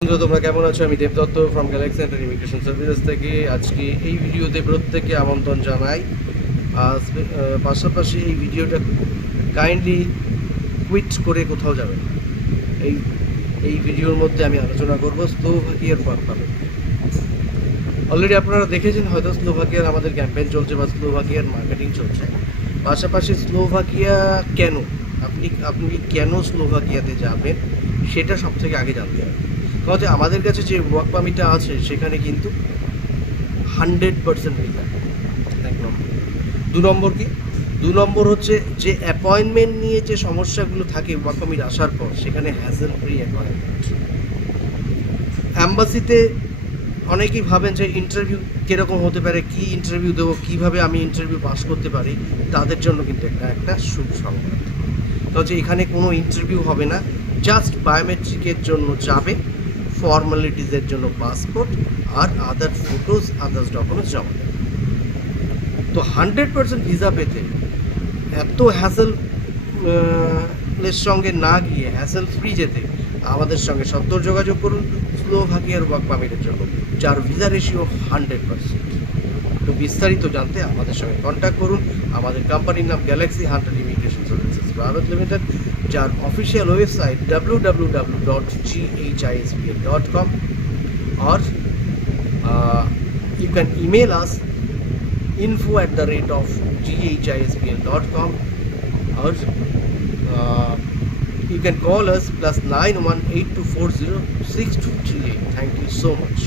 বন্ধুরা, তোমরা কেমন আছো? আমি Debdutta from Galaxy enter immigration services থেকে আজকে এই ভিডিওতে প্রত্যেককে আমন্ত্রণ জানাই। পাশাপাশি এই ভিডিওটা কাইন্ডলি কুইট করে কোথাও যাবে না। এই এই ভিডিওর মধ্যে আমি আলোচনা করব স্লোভাকিয়ার ওয়ার্ক পারমিট। অলরেডি আপনারা দেখেছেন হয়তো স্লোভাকিয়ার আমাদের ক্যাম্পেইন চলছে বা স্লোভাকিয়ার মার্কেটিং চলছে। পাশাপাশি স্লোভাকিয়া কেন, আপনি কেন স্লোভাকিয়াতে যাবেন সেটা সবথেকে আগে জানতে হবে। কারণ আমাদের কাছে যে ওয়ার্ক পারমিটটা আছে সেখানে কিন্তু 100% ভিসা। এক নম্বর। দু নম্বর হচ্ছে যে অ্যাপয়েন্টমেন্ট নিয়ে যে সমস্যাগুলো থাকে ওয়ার্ক পারমিট আসার পর, সেখানে হ্যাসেল ফ্রি অ্যাপয়েন্টমেন্ট। অ্যাম্বাসিতে অনেকেই ভাবেন যে ইন্টারভিউ কীরকম হতে পারে, কী ইন্টারভিউ দেবো, কীভাবে আমি ইন্টারভিউ পাস করতে পারি। তাদের জন্য কিন্তু একটা শুভ সংবাদ। কারণ এখানে কোনো ইন্টারভিউ হবে না, জাস্ট বায়োমেট্রিকের জন্য যাবে, ফর্মালিটিসের জন্য পাসপোর্ট আর আদার ফটোজ, আদার্স ডকুমেন্টস জমা দেবে। তো 100% ভিসা পেতে এত হ্যাসেল এর সঙ্গে না গিয়ে হ্যাসেল ফ্রি যেতে আমাদের সঙ্গে সত্তর যোগাযোগ করুন স্লোভাকিয়ার ওয়ার্ক পারমিটের জন্য, যার ভিসা রেশিও 100%। তো বিস্তারিত জানতে আমাদের সঙ্গে কন্ট্যাক্ট করুন। আমাদের কোম্পানির নাম Galaxy Hunter Immigration Services Private Limited, যার official website www.gisbl.com, or you can email us info@gisbl.com, or you can call us +9182406238. Thank you so much.